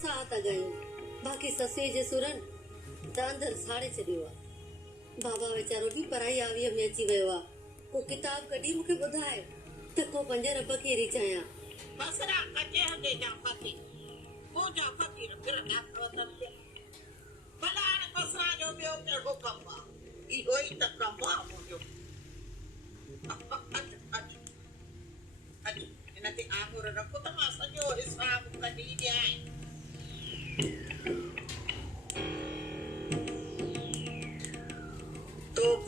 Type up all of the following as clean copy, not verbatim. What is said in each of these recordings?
साह था गयूं बाक़ी ससे जे सुरन त अंदर साड़े छॾियो आहे। बाबा वीचारो बि पढ़ाई आवीअ में अची वियो आहे। को किताब कढी मूंखे ॿुधाए त को पंज रब कहिड़ी चाहियां। बसरा कचे हंदे जा फकीर को जा फकीर फिर ना वतन ते भला हाणे बसरा जो ॿियो कहिड़ो कमु आहे इहो ई त कमु आहे मुंहिंजो। अॼु हिन ते आङुर रखो त मां सॼो हिसाब कढी ॾियां। तोब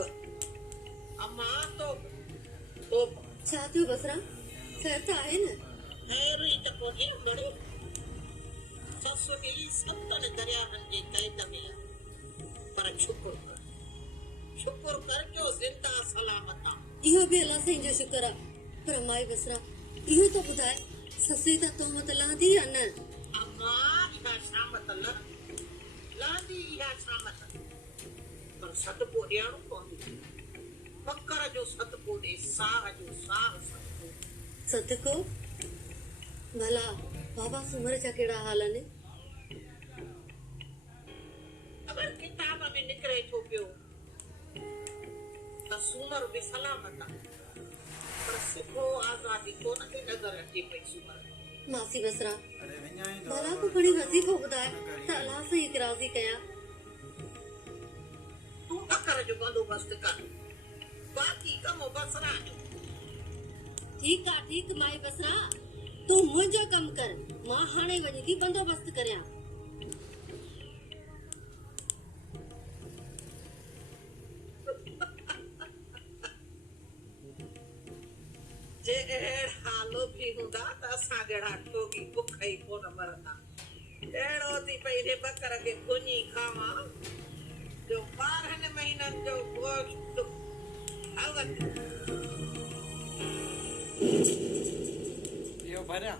अम्मा तोब तोब छा थियो बसरा? ख़ैर त आहे न? खैर ई त कोन्हे बड़ी ससु ॾेई सतनि दरियाहनि जे क़ैद में आहे पर शुकुर कर जो ज़िंदा सलामत आहे। इहो बि अलाह साईं जो शुक्र आहे। पर माई बसरा इहो त ॿुधाए ससे त तोहमत लहंदी या न? अम्मा इहा शामत लहंदी इहा शामत पर सदको ॾियणो पवंदो। फकर जो सदको ॾे साह जो साह सदको भला बाबा सूमर जा कहिड़ा हाल आहिनि? अगर किताब में निकिरे थो पियो त सूमर बि सलामत आहे पर सिधो आज़ादी कोन थी नज़र अचे पई सूमर। मासी बसरा भला को खणी वज़ीफ़ो ॿुधाए त अलाह सां ई राज़ी कयां। तूं फकर जो बंदोबस्त कर बाक़ी कम बसरा जो। ठीक माई बसरा तू मुंहिंजो कम कर मां हाणे वञी थी बंदोबस्त करियां। जे अहिड़ा लोभी हूंदा त असां जहिड़ा ठोगी बुख ई कोन मरंदा। अहिड़ो थी पई रे बकर खे भुञी खावां जो 12 महीननि जो गोश्त इहो भरियां